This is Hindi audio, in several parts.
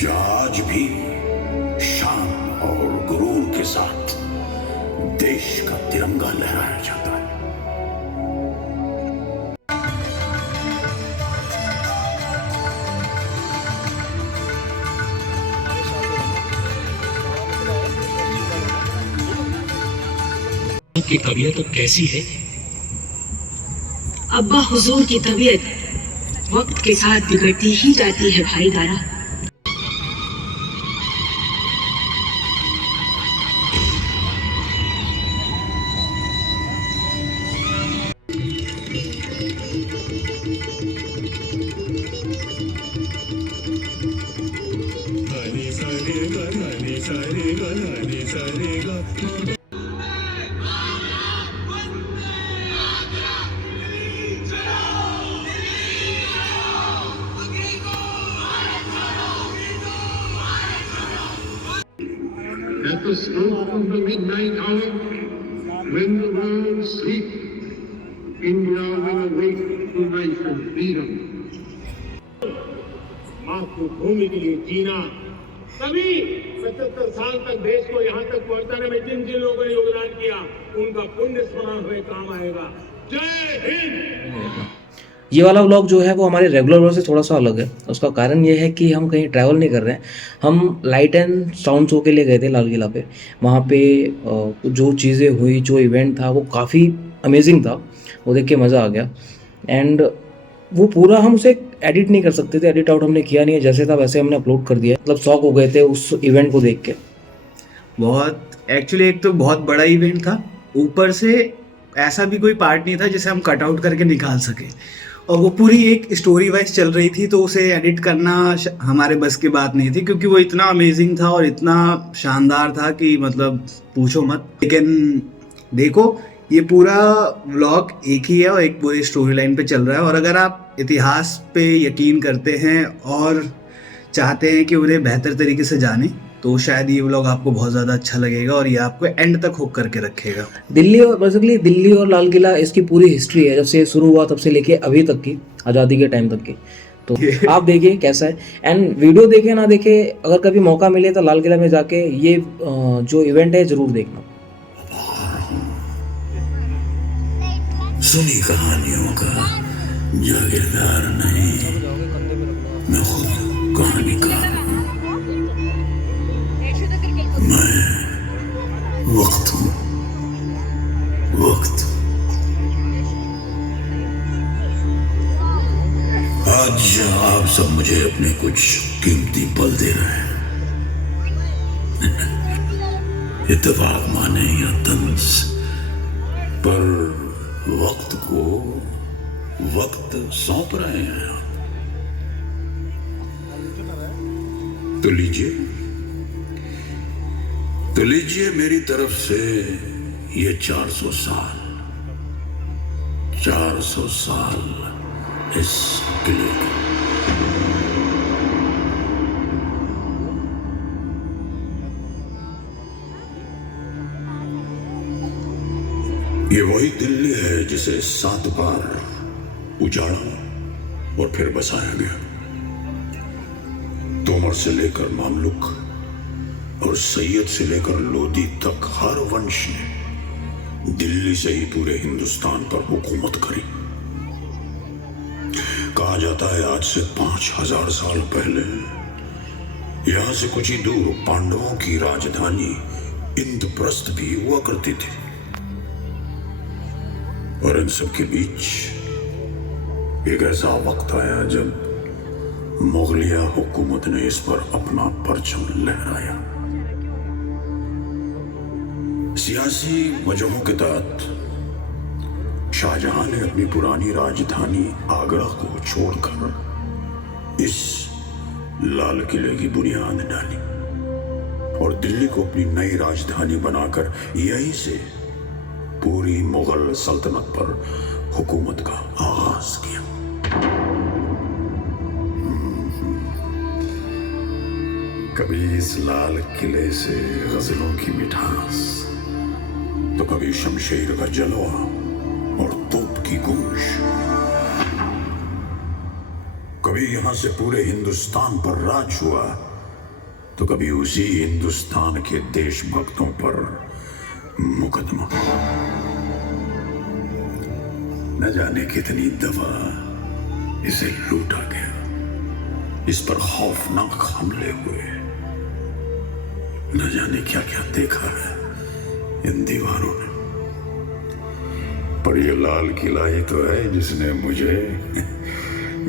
जो आज भी शान और गुरूर के साथ देश का तिरंगा लहराया जाता है। की तबीयत अब कैसी है? अब्बा हुजूर की तबीयत वक्त के साथ बिगड़ती ही जाती है भाई Dara. At the stroke of the midnight hour, when the world sleeps, India will awake to life and freedom. मातृभूमि के लिए जीना, तभी 75 साल तक देश को यहाँ तक पहुँचाने में जिन जिन लोगों ने योगदान किया, उनका पुण्य स्मरण हुए काम आएगा। जय हिंद। ये वाला व्लॉग जो है वो हमारे रेगुलर व्लॉग से थोड़ा सा अलग है। उसका कारण ये है कि हम कहीं ट्रैवल नहीं कर रहे हैं। हम लाइट एंड साउंड शो के लिए गए थे लाल किला पे। वहाँ पे जो चीज़ें हुई, जो इवेंट था वो काफ़ी अमेजिंग था। वो देख के मज़ा आ गया। एंड वो पूरा हम उसे एडिट नहीं कर सकते थे, एडिट आउट हमने किया नहीं है। जैसे था वैसे हमने अपलोड कर दिया। मतलब शौक हो गए थे उस इवेंट को देख के। बहुत एक्चुअली एक तो बहुत बड़ा इवेंट था, ऊपर से ऐसा भी कोई पार्ट नहीं था जिसे हम कट आउट करके निकाल सके। और वो पूरी एक स्टोरी वाइज चल रही थी, तो उसे एडिट करना हमारे बस की बात नहीं थी, क्योंकि वो इतना अमेजिंग था और इतना शानदार था कि मतलब पूछो मत। लेकिन देखो, ये पूरा व्लॉग एक ही है और एक पूरी स्टोरी लाइन पे चल रहा है। और अगर आप इतिहास पे यकीन करते हैं और चाहते हैं कि उन्हें बेहतर तरीके से जाने, तो शायद ये व्लॉग आपको बहुत ज़्यादा अच्छा लगेगा और ये आपको एंड तक हुक करके रखेगा। दिल्ली और बेसिकली दिल्ली और लाल किला इसकी पूरी हिस्ट्री है, जब से शुरू हुआ तब से लेके अभी तक की, आज़ादी के टाइम तक की। तो आप देखिए कैसा है। एंड वीडियो देखे ना देखे, अगर कभी मौका मिले तो लाल किला में जाके ये जो इवेंट है ज़रूर देखना। सुनी कहानियों का जागीरदार नहीं, मैं खुद कहानीकार हूँ। मैं वक्त हूँ, वक्त। आज आप सब मुझे अपने कुछ कीमती पल दे रहे हैं। इत्तेफाक माने या तंज, पर वक्त को वक्त सौंप रहे हैं आप। तो लीजिए मेरी तरफ से ये 400 साल इस किले को। ये वही दिल्ली है जिसे 7 बार उजाड़ा और फिर बसाया गया। तोमर से लेकर मामलुक और सैयद से लेकर लोधी तक हर वंश ने दिल्ली से ही पूरे हिंदुस्तान पर हुकूमत करी। कहा जाता है आज से 5000 साल पहले यहां से कुछ ही दूर पांडवों की राजधानी इंद्रप्रस्थ भी हुआ करती थी। और इन सब के बीच एक ऐसा वक्त आया जब मुगलिया हुकूमत ने इस पर अपना परचम लहराया। सियासी वजहों के तहत शाहजहां ने अपनी पुरानी राजधानी आगरा को छोड़कर इस लाल किले की बुनियाद डाली और दिल्ली को अपनी नई राजधानी बनाकर यहीं से पूरी मुगल सल्तनत पर हुकूमत का आगाज किया। कभी इस लाल किले से गजलों की मिठास, तो कभी शमशीर का जलवा और तोप की गूंज। कभी यहां से पूरे हिंदुस्तान पर राज हुआ तो कभी उसी हिंदुस्तान के देशभक्तों पर मुकदमा। न जाने कितनी दफा इसे लूटा गया, इस पर खौफनाक हमले हुए, न जाने क्या क्या देखा है इन दीवारों ने। पर ये लाल किला ही तो है जिसने मुझे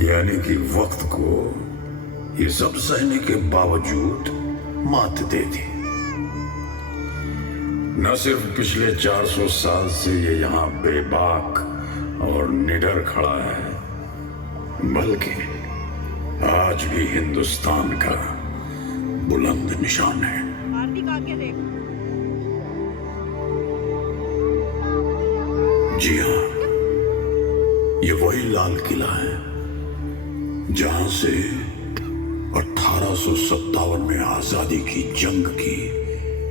यानी कि वक्त को ये सब सहने के बावजूद मात दे दी। न सिर्फ पिछले 400 साल से ये यहां बेबाक और निडर खड़ा है, बल्कि आज भी हिंदुस्तान का बुलंद निशान है। जी हाँ, ये वही लाल किला है जहां से 1857 में आजादी की जंग की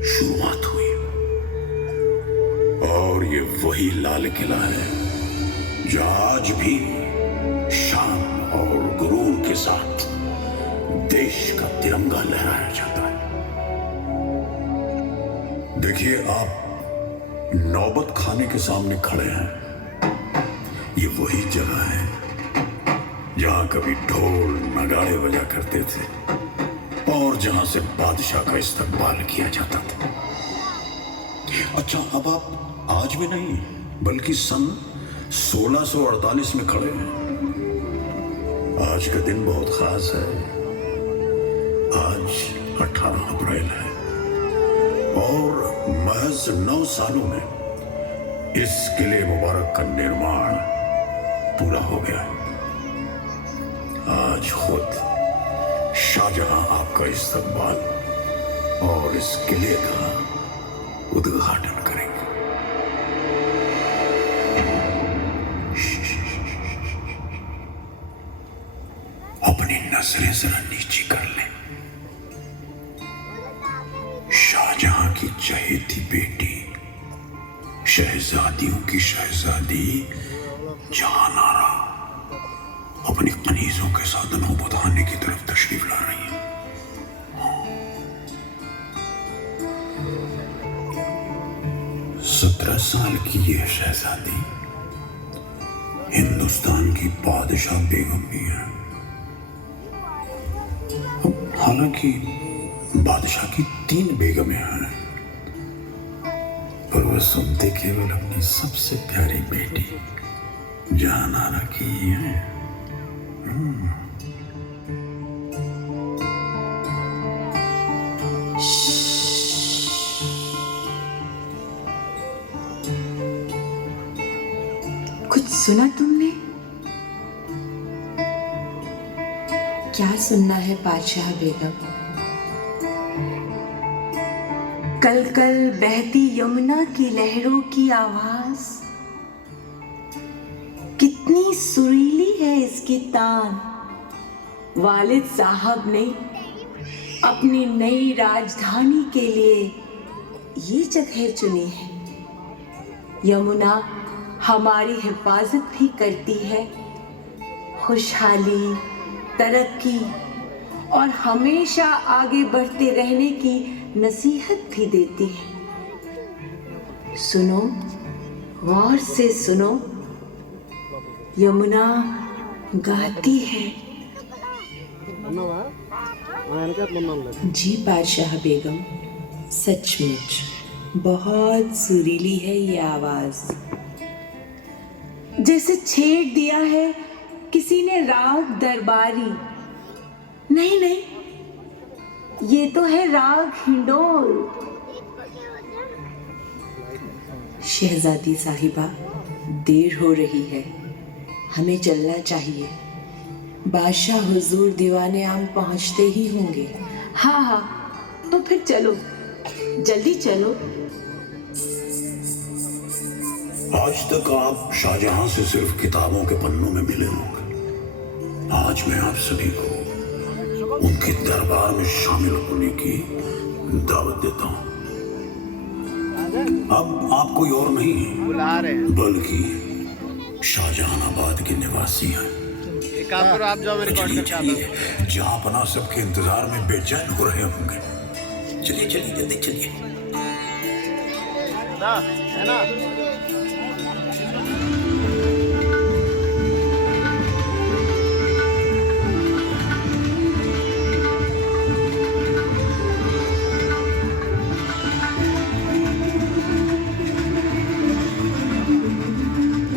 शुरुआत हुई। और ये वही लाल किला है जो आज भी शान और गुरूर के साथ देश का तिरंगा लहराया जाता है। देखिए, आप नौबत खाने के सामने खड़े हैं। ये वही जगह है जहां कभी ढोल नगाड़े बजा करते थे और जहां से बादशाह का इस्तकबाल किया जाता था। अच्छा, अब आप आज भी नहीं बल्कि सन 1648 में खड़े हैं। आज का दिन बहुत खास है। आज 18 अप्रैल है और महज 9 सालों में इस किले मुबारक का निर्माण पूरा हो गया। आज खुद शाहजहां आपका इस्तकबाल और इस किले का उद्घाटन करेंगे। अपनी नजरें जरा नीची कर लें। शाहजहां की चहेती बेटी, शहजादियों की शहजादी जहानारा अपनी कनीजों के साथ नौबत खाने की तरफ तशरीफ ला रही है। 17 साल की यह शहजादी हिंदुस्तान की बादशाह बेगम भी है। हालांकि बादशाह की 3 बेगमें हैं, पर वह सुनते केवल अपनी सबसे प्यारी बेटी जहानारा की है। कुछ सुना तुमने? क्या सुनना है बादशाह बेगम? कल कल बहती यमुना की लहरों की आवाज, कितनी सुरीली है इसकी तान। वालिद साहब ने अपनी नई राजधानी के लिए ये जगह चुनी है। यमुना हमारी हिफाजत भी करती है, खुशहाली, तरक्की और हमेशा आगे बढ़ते रहने की नसीहत भी देती है। सुनो, गौर से सुनो, यमुना गाती है। जी बादशाह बेगम, सचमुच बहुत सुरीली है ये आवाज, जैसे छेड़ दिया है किसी ने राग दरबारी। नहीं नहीं, ये तो है राग हिंडोल। शहजादी साहिबा, देर हो रही है, हमें चलना चाहिए। बादशाह हुजूर दीवाने आम पहुंचते ही होंगे। हाँ हाँ, तो फिर चलो, जल्दी चलो। आज तक आप शाहजहां से सिर्फ किताबों के पन्नों में मिले होंगे। आज मैं आप सभी को उनके दरबार में शामिल होने की दावत देता हूं। अब आप कोई और नहीं बल्कि शाहजहानाबाद के निवासी हैं। काम करो, आप जाओ, मैं रिकॉर्ड चलिए करके आता हूँ। चलिए, जहाँ पना सबके इंतजार में बेचैन हो रहे होंगे। चलिए चलिए जल्दी चलिए। ना, है ना?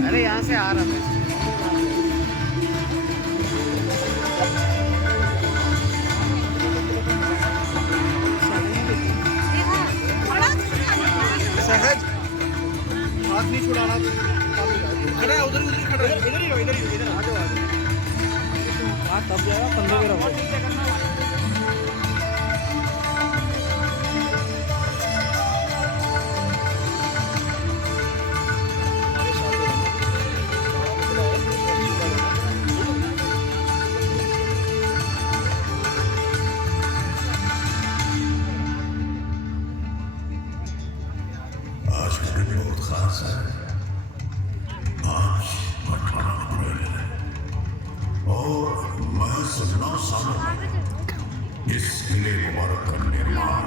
अरे यहाँ से आ रहा था। सहज हाथ नहीं छुड़ाना। खड़ा है, उधर ही खड़ा है, इधर ही हो, इधर आ जाओ, आ जाओ। हाँ तब जाएगा 15 में रहो। आज का दिन बहुत खास है। आज 18 अप्रैल है और मैं सुनना सामने इस किले मुबारक का निर्माण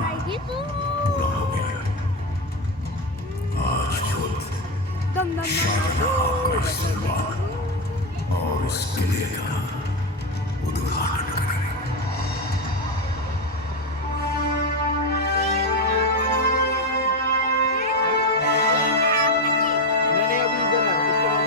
पूरा हो गया है। आज खुद शाहजहां का इस्तेमाल और इस किले का उद्घाटन करेंगे। नहीं अभी इधर है, उसके बाद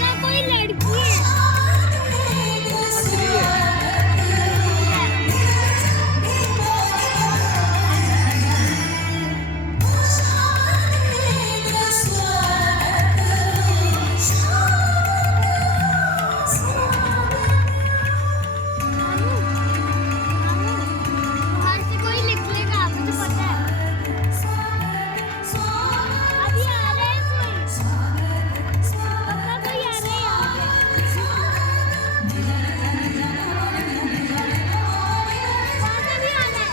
यहाँ कोई लड़की है। बाहर से कोई लिख लेगा, मुझे पता है। अभी आ रहा है कोई, पक्का कोई आ रहा है यहाँ पे। वहाँ से भी आना है।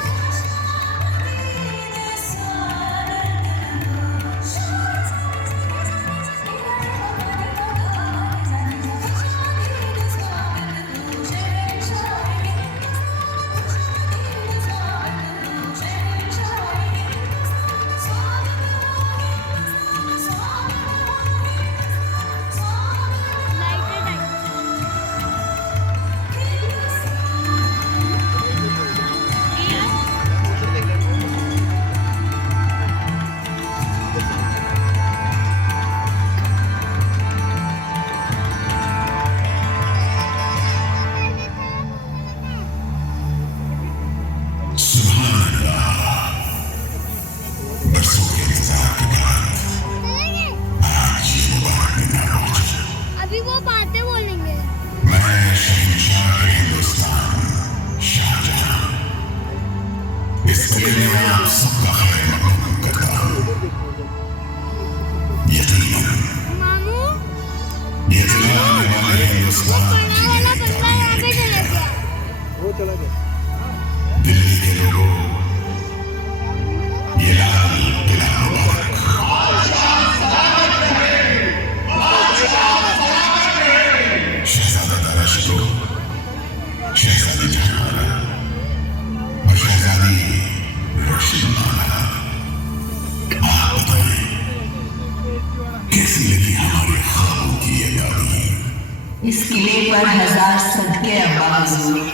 लाइटें बरसों के इंतजार के बाद आज ये मुबारक दिन आ पहुंचा। अभी वो बातें बोलेंगे। मैं शहंशाह हिंदुस्तान शाहजहां इस किले में आप सबका खैर मकदम करता हूँ। यकीनन मामू, ये जलाने वाले हिंदुस्तान पढ़ने की वाला नई बंदा यहाँ पे तारीख चला गया। वो चला गया। दिल्ली के लोगों, ये लाल किला मुबारक शहजादा दारा शिकोह, शहजादी जहानारा और शहजादी रोशनमाला, आप बताएं कैसी लगी हमारे ख्वाबों की ये गाड़ी? इस किले पर 1000 सदके अब्बा हुजूर।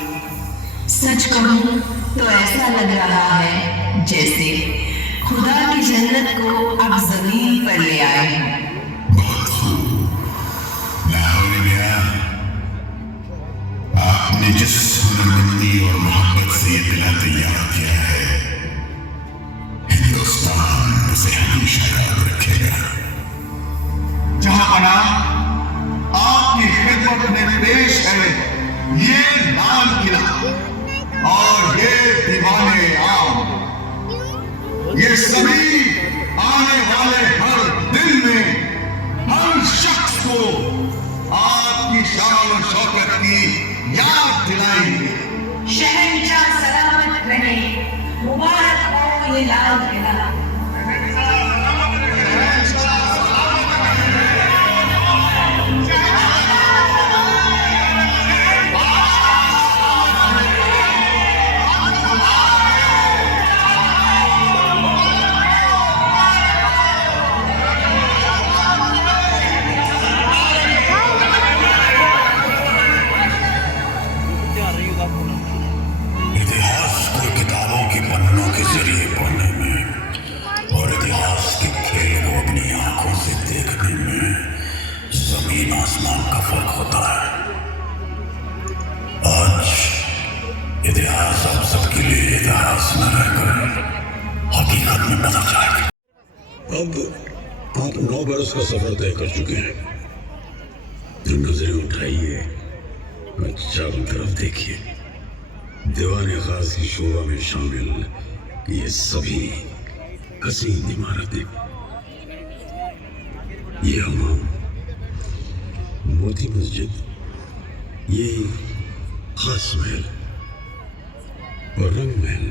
सच कहूं तो ऐसा लग रहा है जैसे खुदा की जन्नत को अब जमीन पर ले आए हैं। आपने जिस हुनरमंदी और मोहब्बत से ये दिला तैयार किया है, हिंदुस्तान उसे हमेशा याद रखेगा। जहां बना आपकी खिदमत में पेश है ये लाल किला और ये दीवाने आम, ये सभी आने वाले हर दिन में हर शख्स को आपकी शान और शौकत की याद दिलाएंगे। शहंशाह सलामत रहे, मुबारक हो ये लाल किला। इतिहास को किताबों के पन्नों के जरिए पढ़ने में और इतिहास के खेल को अपनी आंखों से देखने में जमीन आसमान का फर्क होता है। आज इतिहास आप सबके लिए इतिहास न रहकर हकीकत में बदल जाएगा। अब आप 9 बरस का सफर तय कर चुके हैं। तो नजरें उठाइए और चारों तरफ देखिए। दीवाने खास की शोभा में शामिल ये सभी हसीन इमारतें, ये हमाम, मोती मस्जिद, ये खास महल और रंग महल।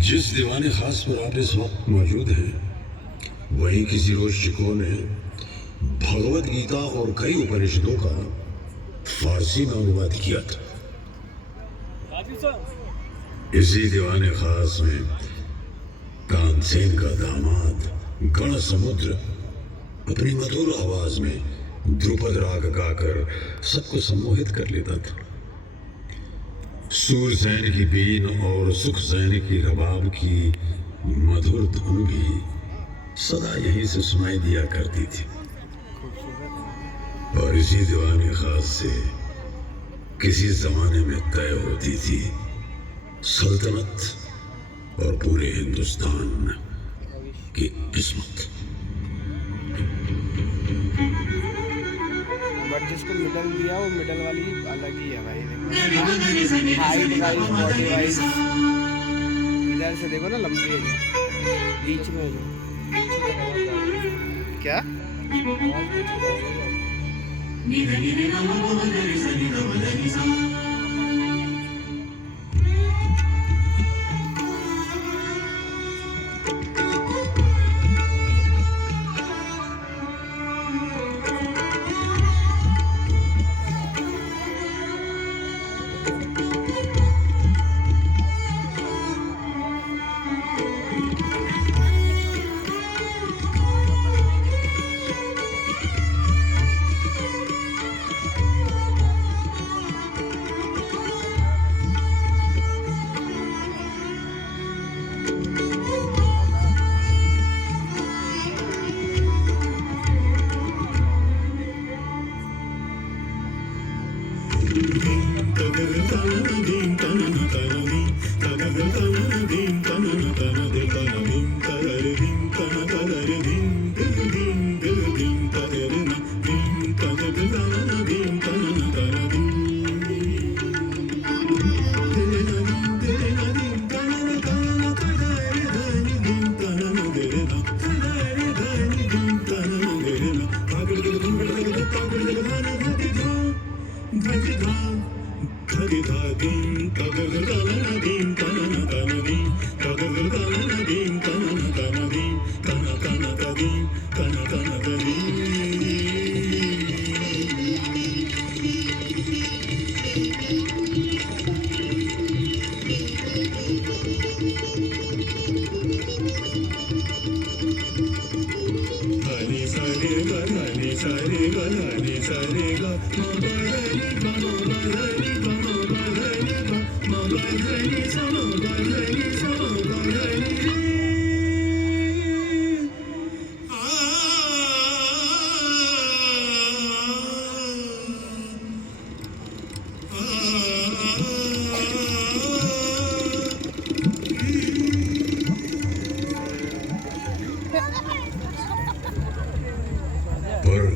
जिस दीवाने खास पर आप इस वक्त मौजूद हैं, वहीं किसी रोज शिको ने भगवत गीता और कई उपनिषदों का फारसी में अनुवाद किया था। इसी दीवाने खास में तानसेन का दामाद गण समुद्र अपनी मधुर आवाज में ध्रुपद राग गाकर सबको सम्मोहित कर लेता था। सूरसेन की बीन और सुखसेन की रबाब की मधुर धुन भी सदा यहीं से सुनाई दिया करती थी। और इसी दीवाने खास से किसी जमाने में तय होती थी सल्तनत और पूरे हिंदुस्तान की किस्मत। बट जिसको मिडल दिया वो मिडल वाली अलग ही है भाई। हाइट वाइज, बॉडी वाइज, इधर से देखो ना, लंबी है जो बीच में जो क्या सा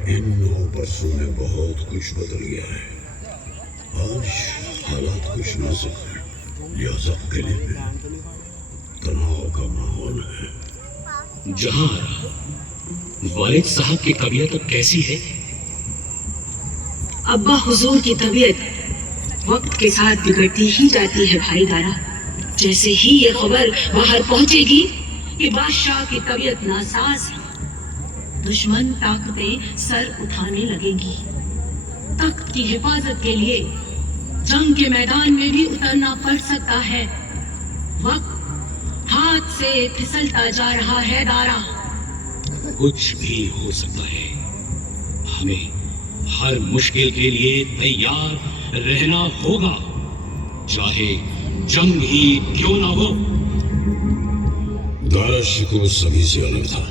इन 9 बरसों में बहुत कुछ बदल गया है। आज हालात कुछ नाजुक है, लिहाजा किले में तनाव का माहौल है। जहां वालिद साहब की तबीयत अब कैसी है? अब्बा हुजूर की तबीयत वक्त के साथ बिगड़ती ही जाती है भाई दारा। जैसे ही ये खबर बाहर पहुंचेगी कि बादशाह की तबीयत नासाज है, दुश्मन ताकतें सर उठाने लगेंगी। तख्त की हिफाजत के लिए जंग के मैदान में भी उतरना पड़ सकता है। वक्त हाथ से फिसलता जा रहा है दारा। कुछ भी हो सकता है। हमें हर मुश्किल के लिए तैयार रहना होगा, चाहे जंग ही क्यों ना हो। दारा शिकोह सभी से अलग था।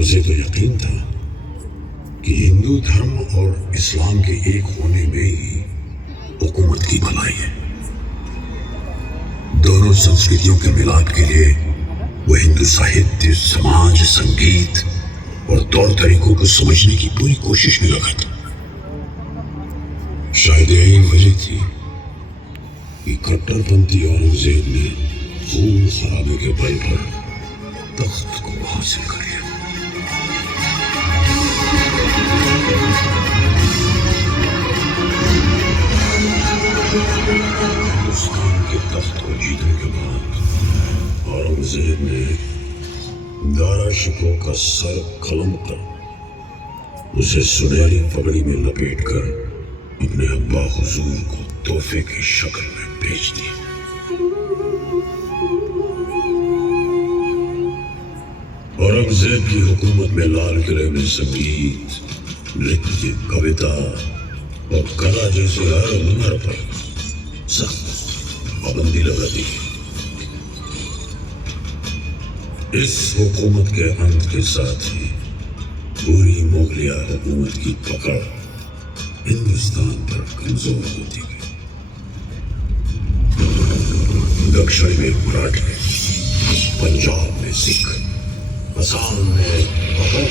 उसे तो यकीन था कि हिंदू धर्म और इस्लाम के एक होने में ही हुकूमत की भलाई है। दोनों संस्कृतियों के मिलाप के लिए वो हिंदू साहित्य, समाज, संगीत और तौर तरीकों को समझने की पूरी कोशिश में लगा था। शायद यही वजह थी कि कट्टरपंथी औरंगजेब ने खून खराबे के बल पर तख्त को हासिल कर लिया। हिंदुस्तान के तख्त को जीतने के बाद औरंगजेब ने दारा शिकोह का सर कलम कर उसे सुनहरी पगड़ी में लपेटकर अपने अब्बा हुजूर को तोहफे की शक्ल में भेज दिया। औरंगजेब की हुकूमत में लाल किले में संगीत, नृत्य, कविता और कला जैसे हर हुनर पर सख्त पाबंदी लगा दी। इस हुकूमत के अंत के साथ ही पूरी मुगलिया हुकूमत की पकड़ हिंदुस्तान पर कमजोर होती गई। दक्षिण में मराठे, पंजाब में सिख, असम में बहर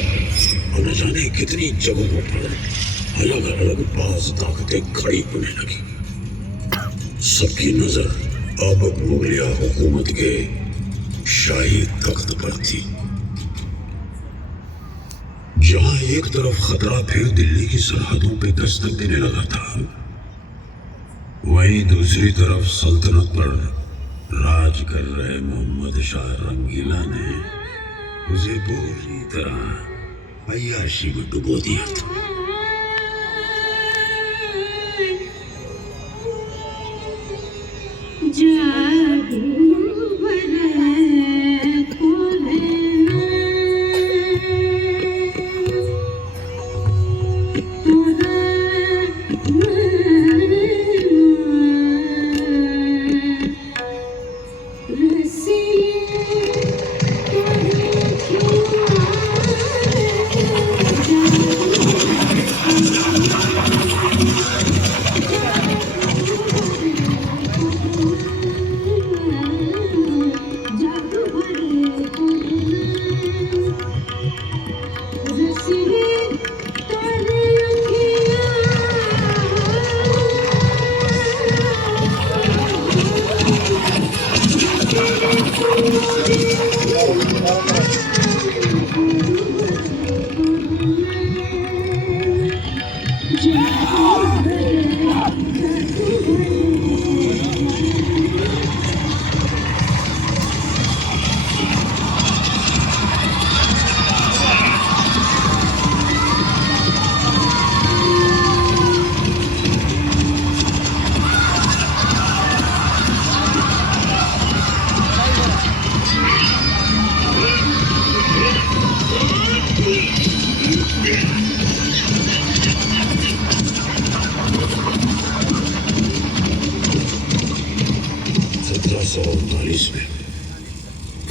और न जाने कितनी जगहों पर अलग अलग बाज ताकतें खड़ी होने लगी। सबकी नजर अब मुगलिया हुकूमत के शाही तख्त पर थी। जहां एक तरफ खतरा फिर दिल्ली की सरहदों पे दस्तक देने लगा था, वहीं दूसरी तरफ सल्तनत पर राज कर रहे मोहम्मद शाह रंगीला ने उसे पूरी तरह अय्याशी में डुबो दिया था।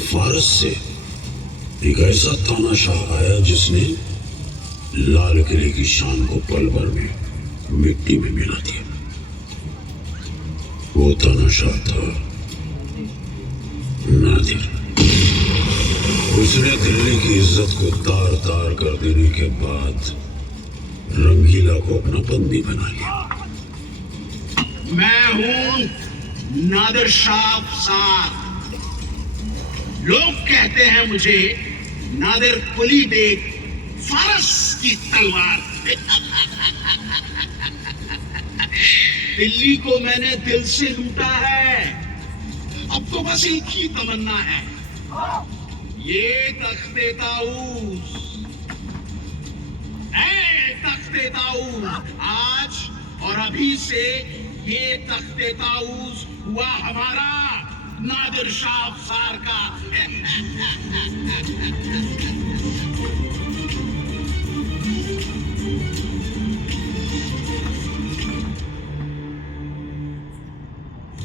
फारस से एक ऐसा तानाशाह आया जिसने लाल किले की शान को पल भर में मिट्टी में मिला दिया। वो तानाशाह था नादिर। उसने दिल्ली की इज्जत को तार तार कर देने के बाद रंगीला को अपना बंदी बना लिया। मैं हूं नादिर शाह अफसार। लोग कहते हैं मुझे नादिर कुली बेग फारस की तलवार। दिल्ली को मैंने दिल से लूटा है, अब तो बस एक ही तमन्ना है, ये तख्ते ताऊस, तख्ते ताऊस, आज और अभी से ये तख्ते ताऊस हुआ हमारा, नादिर शाह अफसार का।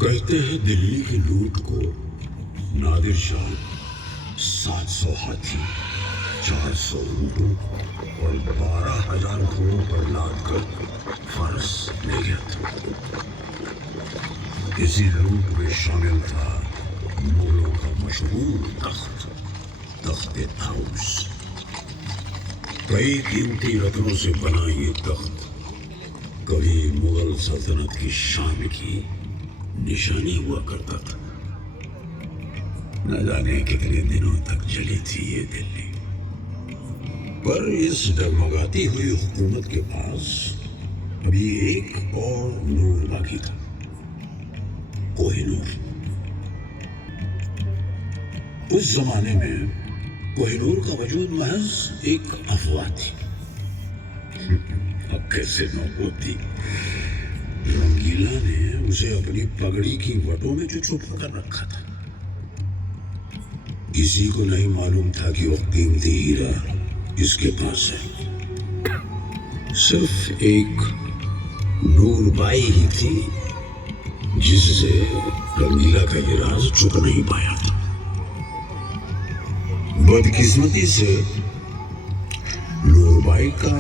कहते हैं दिल्ली की लूट को नादिर शाह 700 हाथी, 400 ऊँटों और 12,000 घोड़ों पर लाद कर फारस ले गया था। इसी लूट में शामिल था मुगलों का मशहूर तख्ते ताऊस। कई कीमती रत्नों से बना ये तख्त कभी मुगल सल्तनत की शान की निशानी हुआ करता था। न जाने कितने दिनों तक चली थी ये दिल्ली, पर इस डगमगाती हुई हुकूमत के पास अभी एक और नूर बाकी था, कोहिनूर। उस जमाने में कोहिनूर का वजूद महज एक अफवाह थी। अब कैसे न होती, रंगीला ने उसे अपनी पगड़ी की वटों में जो छुपा कर रखा था। किसी को नहीं मालूम था कि वो कीमती हीरा इसके पास है। सिर्फ एक नूरबाई ही थी जिससे रंगीला का ये राज छुप नहीं पाया था। बदकिस्मती से नूरबाई का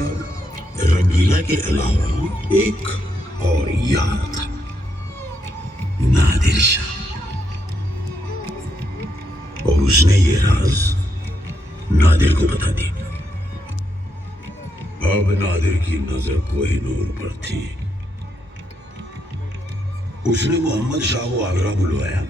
रंगीला के अलावा एक और यार था, नादिर शाह, और उसने ये राज नादिर को बता दी। अब नादिर की नजर कोहिनूर पर थी। उसने मोहम्मद शाह को आगरा बुलवाया।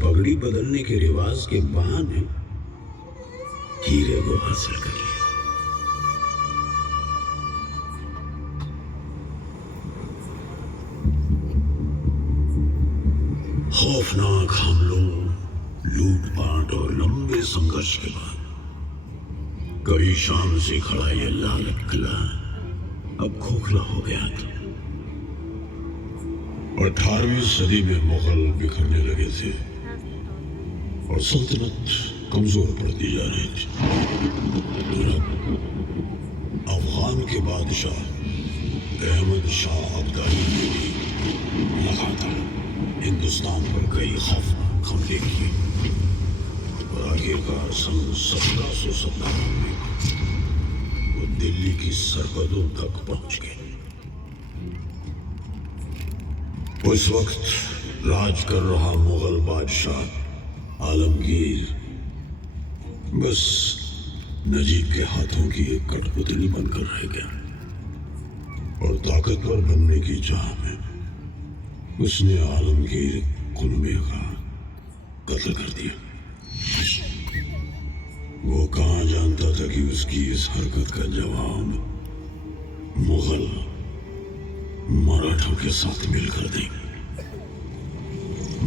पगड़ी बदलने के रिवाज के बहाने हीरे को हासिल कर लिया। खौफनाक हमलों, लूटपाट और लंबे संघर्ष के बाद कभी शाम से खड़ा यह लाल किला अब खोखला हो गया था। 18वीं सदी में मुगल बिखरने लगे थे और सल्तनत कमजोर पड़ती जा रही थी। अफगान के बादशाह अहमद शाह अब्दाली ने भी लगातार हिंदुस्तान पर कई खौफनाक हमले किए और आखिरकार सन 1717 में वो दिल्ली की सरहदों तक पहुंच गए। उस वक्त राज कर रहा मुगल बादशाह आलमगीर बस नजीब के हाथों की एक कठपुतली बनकर रह गया और ताकतवर बनने की चाह में उसने आलमगीर कुनबे का कत्ल कर दिया। वो कहाँ जानता था कि उसकी इस हरकत का जवाब मुगल मराठों के साथ मिलकर देंगे।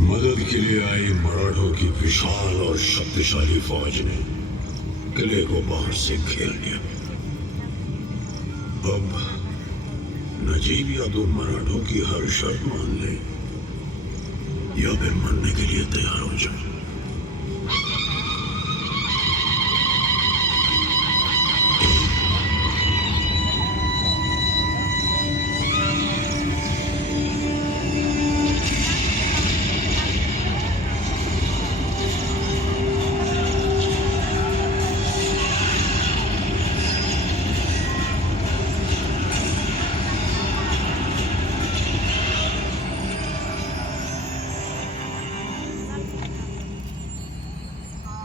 मदद के लिए आई मराठों की विशाल और शक्तिशाली फौज ने किले को बाहर से घेर लिया। अब नजीब या तो मराठों की हर शर्त मान ले या फिर मरने के लिए तैयार हो जाए।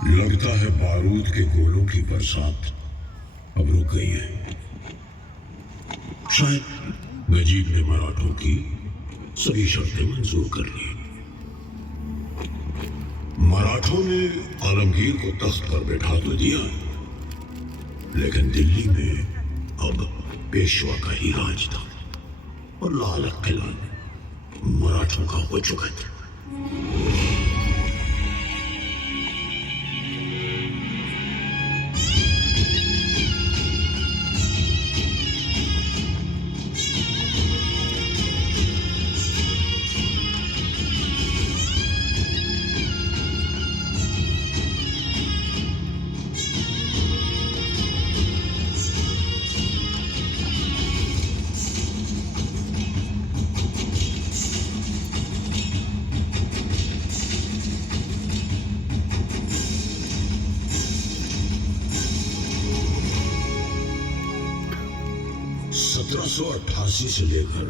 लगता है बारूद के गोलों की बरसात अब रुक गई है। शायद नजीब ने मराठों की सभी शर्तें मंजूर कर ली। मराठों ने आलमगीर को तख्त पर बैठा तो दिया, लेकिन दिल्ली में अब पेशवा का ही राज था और लाल किला मराठों का हो चुका था। से लेकर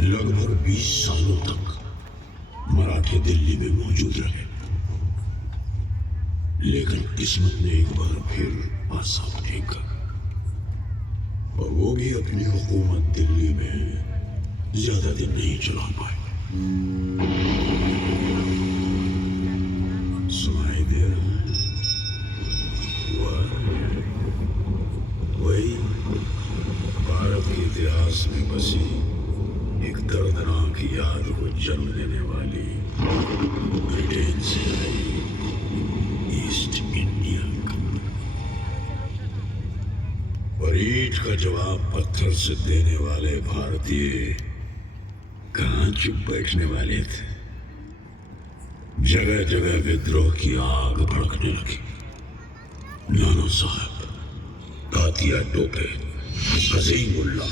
लगभग 20 सालों तक मराठे दिल्ली में मौजूद रहे, लेकिन किस्मत ने एक बार फिर पासा फेंका और वो भी अपनी हुकूमत दिल्ली में ज्यादा दिन नहीं चला पाए। सुनाई दे रहा है? वही भारत के इतिहास में बसी एक दर्दनाक याद को जन्म देने वाली ब्रिटेन से आई ईस्ट इंडिया कंपनी। और ईंट का जवाब पत्थर से देने वाले भारतीय कहाँ चुप बैठने वाले थे। जगह जगह विद्रोह की आग भड़कने लगी। नाना साहब, तातिया टोपे, अजीमुल्ला,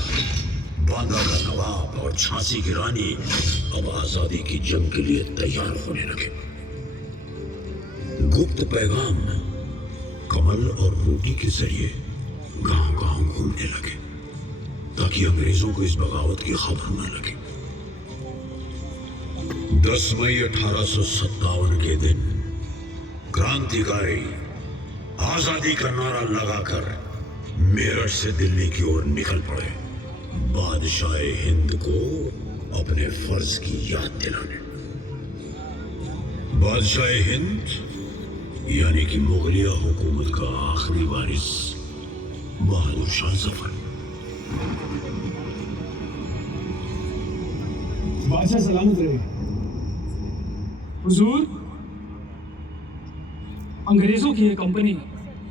बांदा का नवाब और झांसी की रानी अब आजादी की जंग के लिए तैयार होने लगे। गुप्त पैगाम कमल और रोटी के जरिए गांव-गांव घूमने लगे ताकि अंग्रेजों को इस बगावत की खबर न लगे। 10 मई 1857 के दिन क्रांतिकारी आजादी का नारा लगाकर मेरठ से दिल्ली की ओर निकल पड़े, बादशाह हिंद को अपने फर्ज की याद दिलाने। बादशाह हिंद यानी कि मुगलिया हुकूमत का आखिरी वारिस बहादुर शाह जफर। बादशाह सलामत रहे। हुजूर, अंग्रेजों की ये कंपनी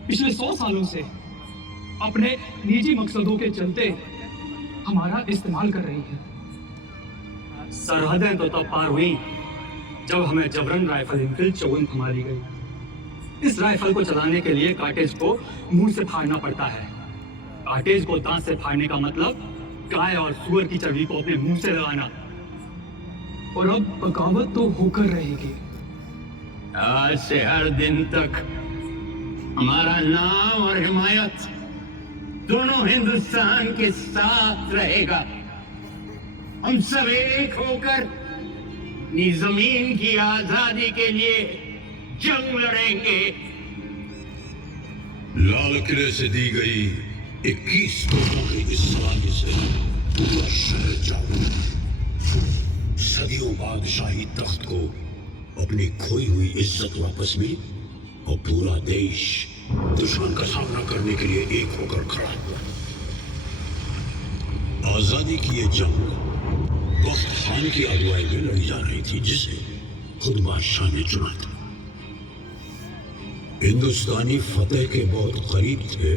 पिछले 100 सालों से अपने निजी मकसदों के चलते हमारा इस्तेमाल कर रही है। सरहदें तो तब पार हुई जब हमें जबरन राइफल इनफील्ड 54 थमा दी गई। इस राइफल को चलाने के लिए कार्टेज को मुंह से फाड़ना पड़ता है। कार्टेज को दांत से फाड़ने का मतलब गाय और सूअर की चर्बी को अपने मुंह से लगाना। और अब बगावत तो होकर रहेगी। आज से हर दिन तक हमारा नाम और हिमायत दोनों हिंदुस्तान के साथ रहेगा। हम सब एक होकर अपनी जमीन की आजादी के लिए जंग लड़ेंगे। लाल किले से दी गई 21 तोपों की इस सलामी से पूरा शहर जागरूक है। सदियों बाद शाही तख्त को अपनी खोई हुई इज्जत वापस मिली और पूरा देश दुश्मन का सामना करने के लिए एक होकर खड़ा हुआ। आजादी की ये जंग बख्त खान की अगुवाई में लड़ी जा रही थी, जिसे खुद बादशाह ने चुना था। हिंदुस्तानी फतेह के बहुत करीब थे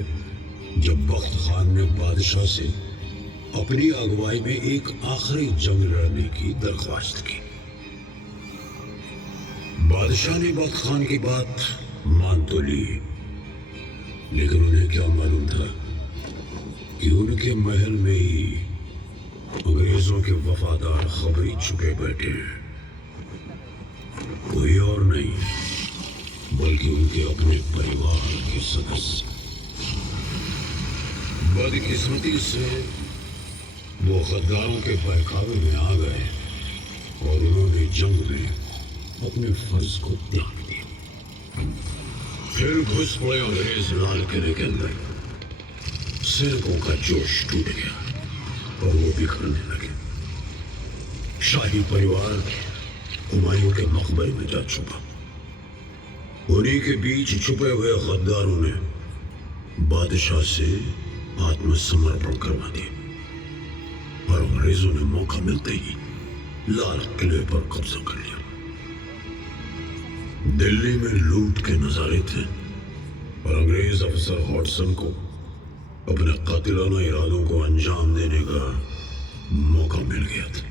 जब बख्त खान ने बादशाह से अपनी अगुवाई में एक आखिरी जंग लड़ने की दरख्वास्त की। बादशाह ने बख्त खान की बात मान तो ली, लेकिन उन्हें क्या मालूम था कि उनके महल में ही अंग्रेजों के वफादार खबरी छुपे बैठे हैं। कोई और नहीं बल्कि उनके अपने परिवार के सदस्य। बदकिस्मती से वो गद्दारों के बहकावे में आ गए और उन्होंने जंग में अपने फर्ज को त्याग दिया। फिर घुस पड़े अंग्रेज लाल किले के अंदर। सैनिकों का जोश टूट गया और वो बिखरने लगे। शाही परिवार हुमायूं के मकबरे में जा छुपा। उन्हीं के बीच छुपे हुए गद्दारों ने बादशाह से आत्मसमर्पण करवा दिया और अंग्रेजों ने मौका मिलते ही लाल किले पर कब्जा कर लिया। दिल्ली में लूट के नजारे थे और अंग्रेज अफसर हॉटसन को अपने कातिलाना इरादों को अंजाम देने का मौका मिल गया था।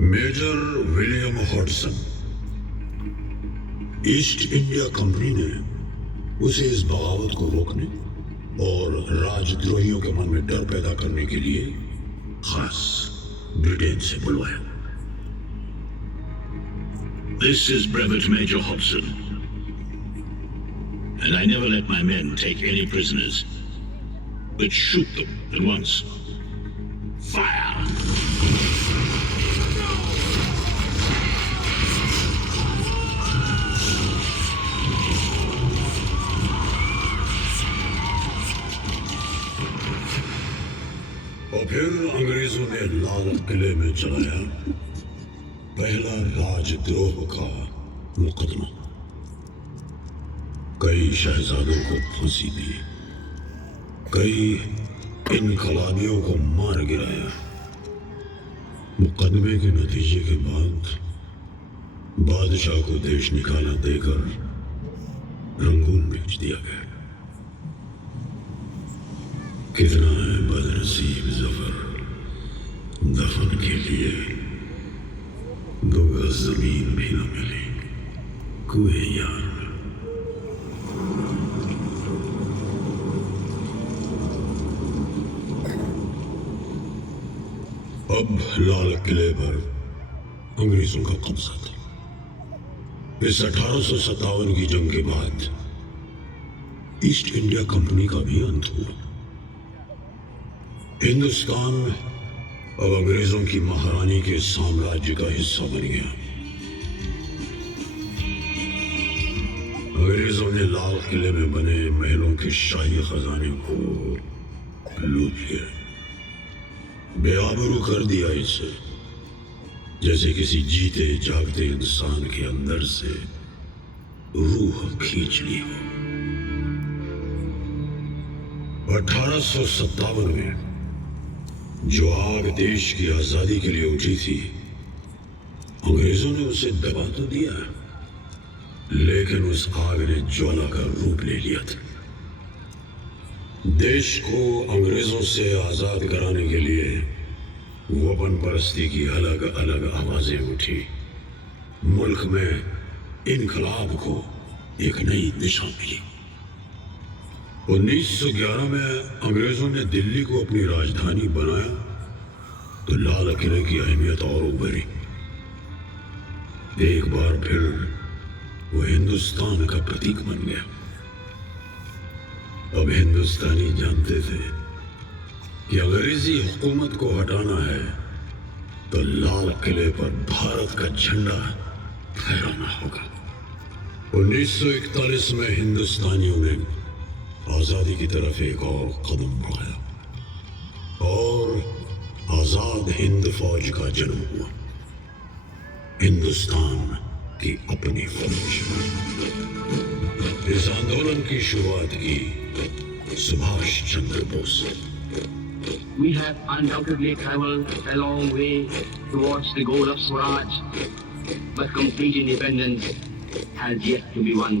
Major William Hotson, East India Company ने उसे इस बगावत को रोकने और राजद्रोहियों के मन में डर पैदा करने के लिए खास ब्रिटेन से बुलवाया। This is Brevet Major Hobson, and I never let my men take any prisoners, but shoot them at once. Fire! और फिर अंग्रेजों ने लाल किले में चलाया पहला राजद्रोह का मुकदमा। कई शहजादों को फांसी दी, कई इनकलाबियों को मार गिराया। मुकदमे के नतीजे के बाद बादशाह को देश निकाला देकर रंगून भेज दिया गया। कितना है बदनसीब जफर, दफन के लिए 2 गज जमीन भी न मिली कुएं यार। अब लाल किले पर अंग्रेजों का कब्जा था। इस 1857 की जंग के बाद ईस्ट इंडिया कंपनी का भी अंत हुआ। हिंदुस्तान अब अंग्रेजों की महारानी के साम्राज्य का हिस्सा बन गया। अंग्रेजों ने लाल किले में बने महलों के शाही खजाने को लूट लिया, बेआबरू कर दिया इसे, जैसे किसी जीते जागते इंसान के अंदर से रूह खींच ली हो। 1857 में जो आग देश की आजादी के लिए उठी थी, अंग्रेजों ने उसे दबा तो दिया, लेकिन उस आग ने ज्वाला का रूप ले लिया था। देश को अंग्रेजों से आजाद कराने के लिए वतन परस्ती की अलग अलग आवाजें उठी। मुल्क में इनकलाब को एक नई दिशा मिली। 1911 में अंग्रेजों ने दिल्ली को अपनी राजधानी बनाया तो लाल किले की अहमियत और उभरी। एक बार फिर वो हिंदुस्तान का प्रतीक बन गया। अब हिंदुस्तानी जानते थे कि अंग्रेजी हुकूमत को हटाना है तो लाल किले पर भारत का झंडा फहराना होगा। 1941 में हिंदुस्तानियों ने आजादी की तरफ एक और कदम बढ़ाया और आजाद हिंद फौज का जन्म हुआ। हिंदुस्तान की अपनी फौज। इस आंदोलन की शुरुआत की Subhash Chandra Bose. We have undoubtedly traveled a long way towards the goal of Swaraj, but complete independence has yet to be won.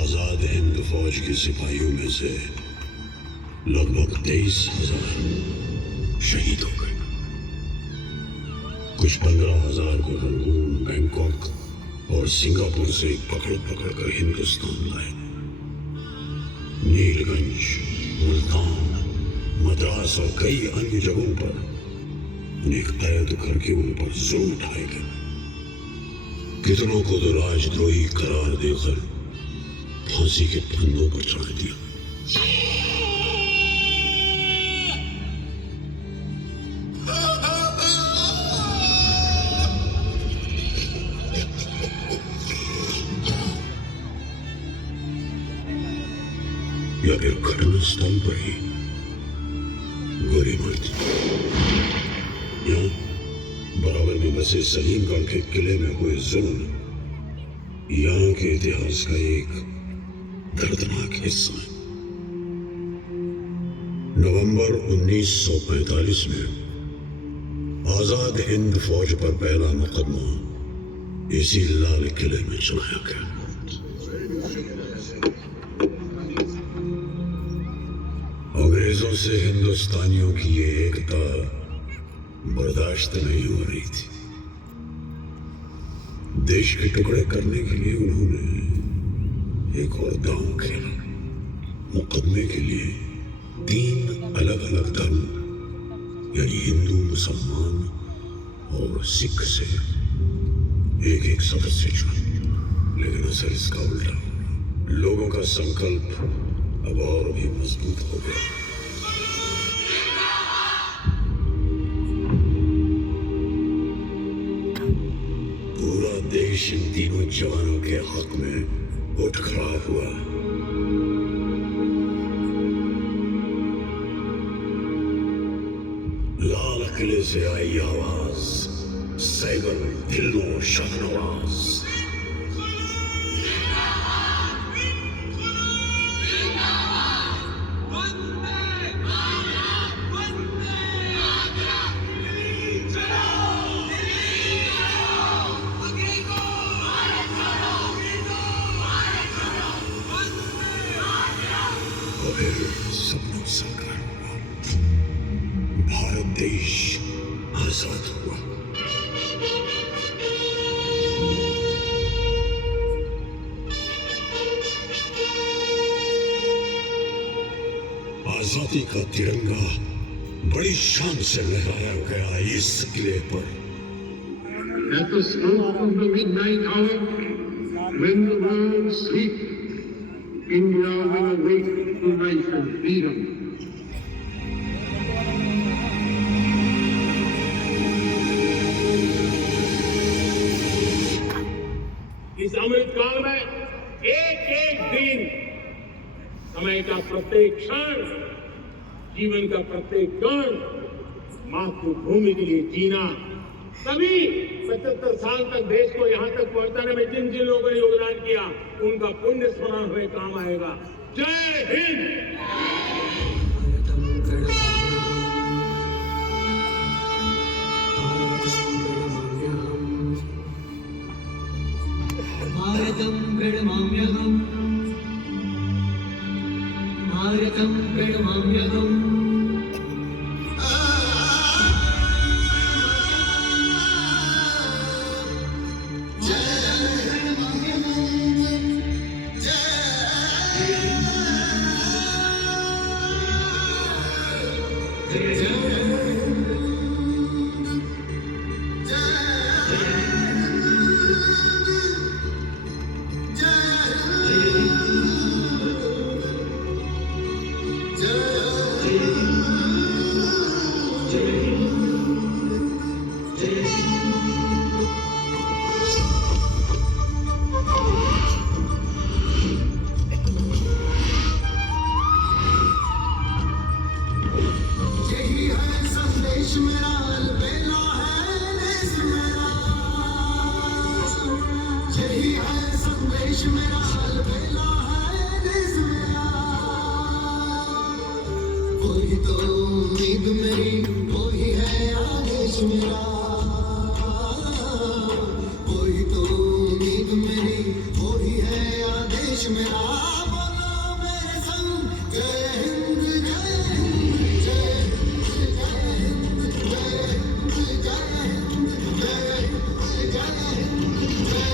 Azad Hind फौज के सिपाहियों में से लगभग 23,000 शहीद हो गए। कुछ 15,000 को रंगून, बैंकॉक और सिंगापुर से पकड़ कर हिंदुस्तान लाए। नीलगंज, मुल्तान, मद्रास और कई अन्य जगहों पर उन्हें कैद करके उन पर जुल्म उठाए गए। कितनों को तो राजद्रोही करार देकर फांसी के फंदों पर चढ़ा दिया। या फिर घटनास्थल पर ही गोली मार दी। यहाँ बराबर में बसे सलीमगढ़ के किले में हुए जुल्म यहाँ के इतिहास का एक दर्दनाक हिस्सा है। नवंबर 1945 में आजाद हिंद फौज पर पहला मुकदमा इसी लाल किले में चलाया गया। अंग्रेजों से हिंदुस्तानियों की ये एकता बर्दाश्त नहीं हो रही थी। देश के टुकड़े करने के लिए उन्होंने एक और दांव खेला। मुकदमे के लिए 3 अलग-अलग धर्म यानी हिंदू, मुसलमान और सिख से एक सदस्य चुना। लेकिन असर इसका उल्टा। लोगों का संकल्प अब और भी मजबूत हो गया। पूरा देश इन तीनों जवानों के हक में उठ खड़ा हुआ। लाल किले से आई आवाज, सैगल, दिल्लो, शाहनवाज, सपना साकार हुआ, भारत देश आजाद हुआ। आजादी का तिरंगा बड़ी शान से लहराया गया इस किले पर। At the stroke of the midnight hour, when the world sleeps, India will awake to life and freedom. इस अमृत काल में एक एक दिन, समय का प्रत्येक क्षण, जीवन का प्रत्येक कण मातृभूमि के लिए जीना, तभी 75 साल तक देश को यहाँ तक पहुंचाने में जिन जिन लोगों ने योगदान किया उनका पुण्य स्मरण हुए काम आएगा। जय हिंद। भारतं प्रणमाम्यहम्, भारतं प्रणमाम्यहम्। कोई तो उम्मीद मेरी कोई है आदेश मेरा, कोई तो उम्मीद मेरी कोई है आदेश मेरा। बोलो मेरे संग जय हिंद जय हिंद जय हिंद जय हिंद जय हिंद जय हिंद जय हिंद जय हिंद जय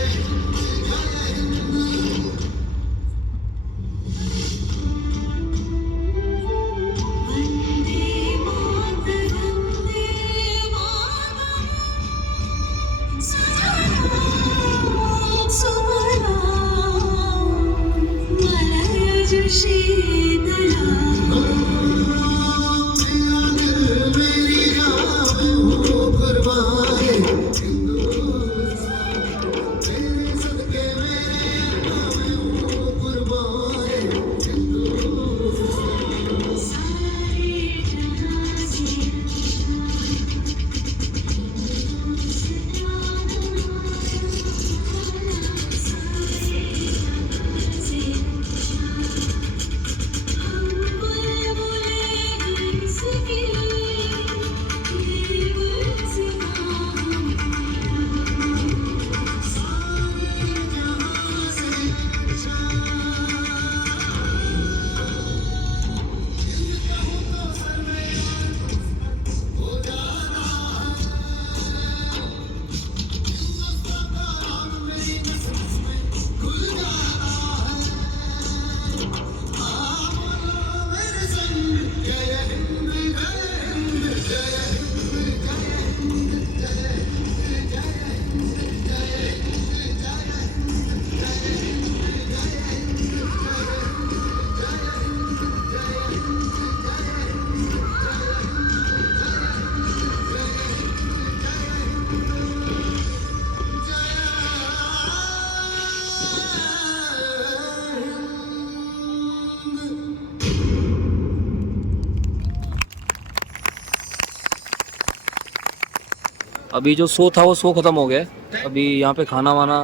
अभी जो शो था वो शो ख़त्म हो गया। अभी यहाँ पे खाना वाना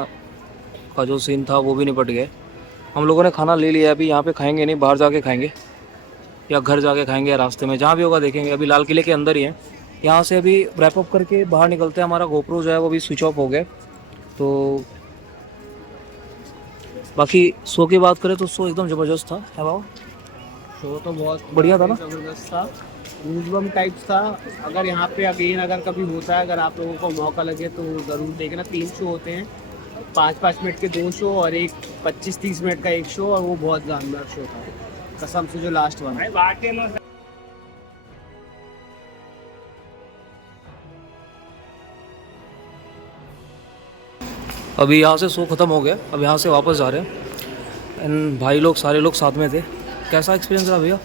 का जो सीन था वो भी निपट गया। हम लोगों ने खाना ले लिया। अभी यहाँ पे खाएंगे नहीं, बाहर जाके खाएंगे या घर जाके खाएंगे या रास्ते में, जहाँ भी होगा देखेंगे। अभी लाल किले के अंदर ही हैं। यहाँ से अभी रैप अप करके बाहर निकलते हैं। हमारा गोप्रो जो है वो भी स्विच ऑफ हो गया। तो बाकी शो की बात करें तो शो एकदम ज़बरदस्त था। है बाबा, शो तो बहुत बढ़िया था ना? जबरदस्त था, गूज़बम टाइप्स था। अगर यहाँ पे अगेन अगर कभी होता है, अगर आप लोगों को मौका लगे तो ज़रूर देखना। 3 शो होते हैं, 5-5 मिनट के 2 शो और एक 25-30 मिनट का एक शो, और वो बहुत जानदार शो था कसम से, जो लास्ट वन। अभी यहाँ से शो ख़त्म हो गया, अब यहाँ से वापस जा रहे हैं। एंड भाई लोग सारे लोग साथ में थे। कैसा एक्सपीरियंस रहा भैया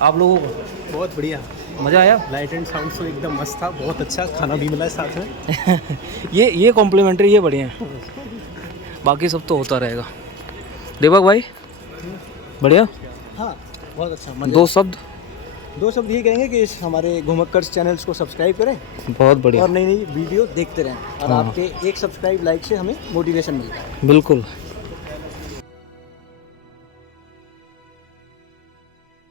आप लोगों को? बहुत बढ़िया, मज़ा आया? लाइट एंड साउंड शो एकदम मस्त था, बहुत अच्छा, खाना भी मिला है साथ में। ये कॉम्प्लीमेंट्री, ये बढ़िया है, बाकी सब तो होता रहेगा। दीपक भाई बढ़िया? हाँ बहुत अच्छा। 2 शब्द? 2 शब्द ये कहेंगे कि इस हमारे घुमक्कड़ चैनल्स को सब्सक्राइब करें बहुत बढ़िया, और नई नई वीडियो देखते रहें, और हाँ। आपके एक सब्सक्राइब लाइक से हमें मोटिवेशन मिलता है। बिल्कुल।